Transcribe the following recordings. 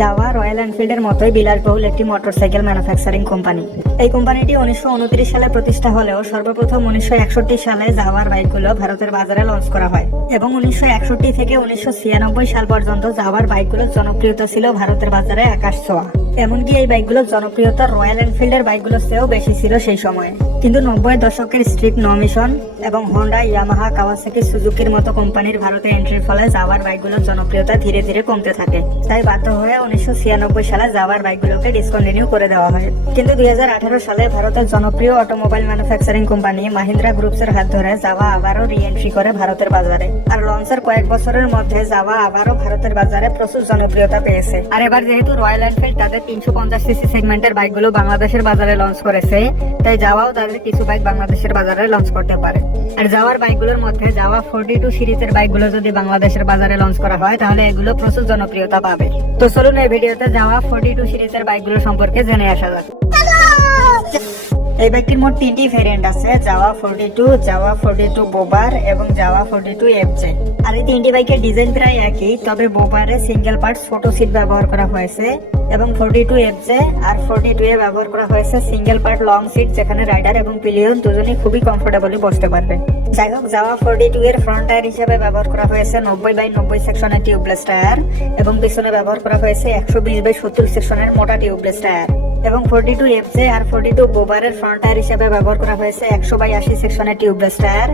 Java royal এনফিল্ডের মতোই বিলাসবহুল একটি মোটরসাইকেল ম্যানুফ্যাকচারিং কোম্পানি। এই কোম্পানিটি 1929 সালে প্রতিষ্ঠা হলেও সর্বপ্রথম 1961 সালে জাভার বাইকগুলো ভারতের বাজারে লঞ্চ করা হয় এবং 1961 থেকে 1996 সাল পর্যন্ত জাভার বাইকগুলোর জনপ্রিয়তা ছিল ভারতের বাজারে আকাশ ছোঁয়া। এমনকি এই বাইকগুলোর জনপ্রিয়তা রয়্যাল এনফিল্ডের বাইকগুলোর চেয়েও বেশি ছিল সেই সময়ে। কিন্তু 90 দশকের স্ট্রিক্ট নো এমিশন এবং হোন্ডা, ইয়ামাহা, কাওয়াসাকি, সুজুকির মতো কোম্পানির ভারতে এন্ট্রির ফলে জাভার বাইকগুলোর জনপ্রিয়তা ধীরে ধীরে কমতে থাকে। তাই বাধ্য হয়ে 1996 সালে জাভার বাইকগুলোকে ডিসকন্টিনিউ করে দেওয়া হয়। কিন্তু 2018 সালে ভারতের জনপ্রিয় অটোমোবাইল ম্যানুফ্যাকচারিং কোম্পানি মাহিন্দ্রা গ্রুপসের হাত ধরে জাভা আবারও রি-এন্ট্রি করে ভারতের বাজারে। আর লঞ্চের কয়েক বছরের মধ্যে জাভা আবারও ভারতের বাজারে প্রচুর জনপ্রিয়তা পেয়েছে। আর এবার যেহেতু রয়্যাল এনফিল্ড তাদের 350 সিসি সেগমেন্টের বাইকগুলো বাংলাদেশের বাজারে লঞ্চ করেছে, তাই জাভাও তাদের কিছু বাইক বাংলাদেশের বাজারে লঞ্চ করতে পারে। আর জাভার বাইকগুলোর মধ্যে জাভা 42 সিরিজের বাইকগুলো যদি বাংলাদেশের বাজারে লঞ্চ করা হয় তাহলে এগুলো প্রচুর জনপ্রিয়তা পাবে। তো চলুন এই ভিডিওতে জাভা 42 সিরিজের বাইকগুলো সম্পর্কে জেনে আসা যাক। এই বাইকটির মোট 3টি ভেরিয়েন্ট আছে, জাভা 42, জাভা 42 বোবার এবং জাভা 42 এফজে। আর এই 3টি বাইকের ডিজাইন প্রায় একই, তবে বোবারে সিঙ্গেল পার্ট ছোট সিট ব্যবহার করা হয়েছে এবং 42 এফজে আর 42 এ ব্যবহার করা হয়েছে সিঙ্গেল পার্ট লং সিট, যেখানে রাইডার এবং পিলিয়ন দুজনেই খুবই কমফোর্টেবলি বসতে পারবে। যাই হোক, জাভা 42 এর ফ্রন্ট টায়ার হিসেবে ব্যবহার করা হয়েছে 90/90 সেকশনের টিউবলেস টায়ার এবং পিছনে ব্যবহার করা হয়েছে 120/70 সেকশনের মোটা টিউবলেস টায়ার। এবং 42 এফজে আর 42 বোবারের ফ্রন্ট টায়ার হিসেবে ব্যবহার করা হয়েছে 100/80 সেকশনের টিউবলেস টায়ার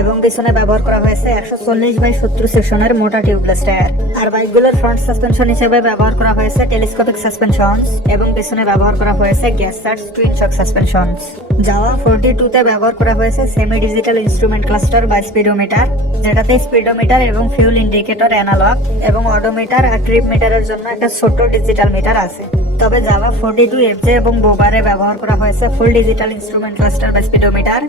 এবং পিছনে ব্যবহার করা হয়েছে 140/70 সেকশনের মোটা টিউবলেস টায়ার। আর বাইকগুলোর ফ্রন্ট সাসপেনশন হিসেবে ব্যবহার করা হয়েছে টেলিস্কোপিক সাসপেনশনস এবং পিছনে ব্যবহার করা হয়েছে গ্যাস সার্জ টুইন শক সাসপেনশনস। জাভা 42 তে ব্যবহার করা হয়েছে সেমি ডিজিটাল ইনস্ট্রুমেন্ট ক্লাস্টার বা স্পিডোমিটার, যেটাতে স্পিডোমিটার এবং ফিউল ইন্ডিকেটর অ্যানালগ এবং অডোমিটার আর ট্রিপ মিটারের জন্য একটা ছোট ডিজিটাল মিটার আছে। তবে জাভা 42 এফজে এবং বোবারে ব্যবহার করা হয়েছে ফুল ডিজিটাল ইনস্ট্রুমেন্ট ক্লাস্টার বা স্পিডোমিটার,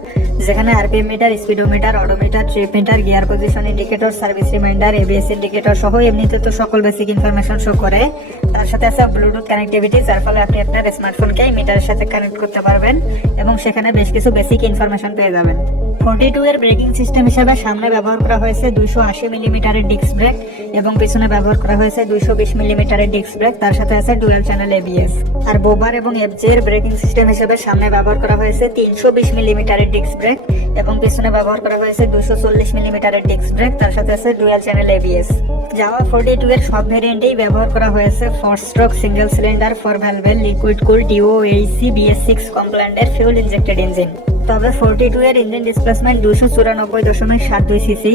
যেখানে RPM meter, speedometer, odometer, trip meter, gear position indicator, service reminder, ABS indicator সহ এমনিতে তো সকল বেসিক ইনফরমেশন শো করে। তার সাথে আছে ব্লুটুথ কানেক্টিভিটি, যার ফলে আপনি আপনার স্মার্টফোনকে মিটারের সাথে কানেক্ট করতে পারবেন এবং সেখানে বেশ কিছু বেসিক ইনফরমেশন পেয়ে যাবেন। 42 এর ব্রেকিং সিস্টেম হিসেবে সামনে ব্যবহার করা হয়েছে 280 মিলিমিটারের ডিস্ক ব্রেক এবং পিছনে ব্যবহার করা হয়েছে 220 মিলিমিটারের ডিস্ক ব্রেক, তার সাথে আছে ডুয়াল চ্যানেল এবিএস। আর বোবার এবং এফজে এর ব্রেকিং সিস্টেম হিসেবে সামনে ব্যবহার করা হয়েছে 320 মিলিমিটারের ডিস্ক ব্রেক এবং পিছনে ব্যবহার করা হয়েছে 240 মিলিমিটারের ডিস্ক ব্রেক, তার সাথে আছে ডুয়াল চ্যানেল এবিএস। জাভা 42 এর সব ভেরিয়েন্টেই ব্যবহার করা হয়েছে 4 স্ট্রোক সিঙ্গেল সিলিন্ডার 4 ভ্যালভের লিকুইড কুল ডিওএইচসি BS6 কমপ্লায়েন্টের ফিউল ইনজেক্টেড ইঞ্জিন। তবে 42 এর ইঞ্জিন ডিসপ্লেসমেন্ট 294.72 সিসি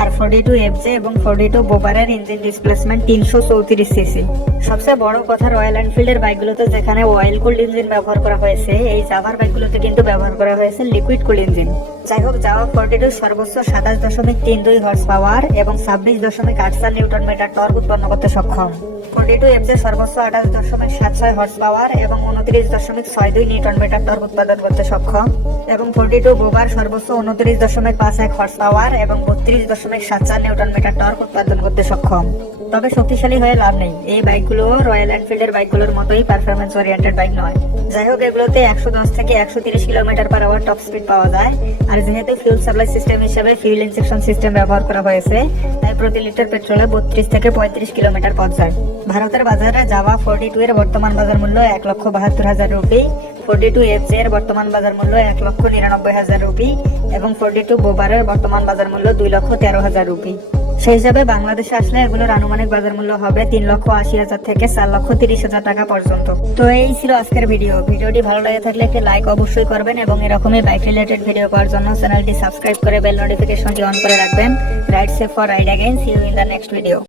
আর 42 এফজে এবং 42 বোবারের ইঞ্জিন ডিসপ্লেসমেন্ট 334 সিসি। সবচেয়ে বড় কথা, রয়্যাল এনফিল্ডের বাইকগুলোতে যেখানে অয়েল কুল্ড ইঞ্জিন ব্যবহার করা হয়েছে, এই জাভার বাইকগুলোতে কিন্তু ব্যবহার করা হয়েছে লিকুইড কুল ইঞ্জিন। যাই হোক, জাভা 42 সর্বোচ্চ 27.32 হর্স পাওয়ার এবং 26.84 নিউটন মিটার টর্ক উৎপন্ন করতে সক্ষম। 42 এফজে সর্বোচ্চ 28.76 হর্স পাওয়ার এবং 29.62 নিউটন মিটার টর্ক উৎপাদন করতে সক্ষম এবং 42 বোবার সর্বোচ্চ 29.51 হর্স পাওয়ার এবং 32.74 নিউটন মিটার টর্ক উৎপাদন করতে সক্ষম। তবে শক্তিশালী হয়ে লাভ নেই, এই বাইকগুলো রয়্যাল এনফিল্ডের বাইকগুলোর মতোই পারফরমেন্স ওরিয়েন্টেড বাইক নয়। যাই হোক, এগুলোতে 110 থেকে 130 কিলোমিটার/আওয়ার টপ স্পিড পাওয়া যায়। আর যেহেতু ফিউল সাপ্লাই সিস্টেম হিসেবে ফিউল ইনজেকশন সিস্টেম ব্যবহার করা হয়েছে, তাই প্রতি লিটার পেট্রোলে 32 থেকে 35 কিলোমিটার পথ যায়। ভারতের বাজারে জাভা 42 এর বর্তমান বাজার মূল্য 1,72,000 রুপি, 42 এফজে এর বর্তমান বাজার মূল্য 1,99,000 রুপি এবং 42 বোবারের বর্তমান বাজার মূল্য 2,13,000 রুপি। সেই হিসাবে বাংলাদেশে আসলে এগুলোর আনুমানিক বাজার মূল্য হবে 3,80,000 থেকে 4,30,000 টাকা পর্যন্ত। তো এই ছিল আজকের ভিডিওটি ভালো লাগে থাকলে একটি লাইক অবশ্যই করবেন এবং এরকমই বাইক রিলেটেড ভিডিও পাওয়ার জন্য চ্যানেলটি সাবস্ক্রাইব করে বেল নোটিফিকেশনটি অন করে রাখবেন। Ride safe for ride again, see you in the next video.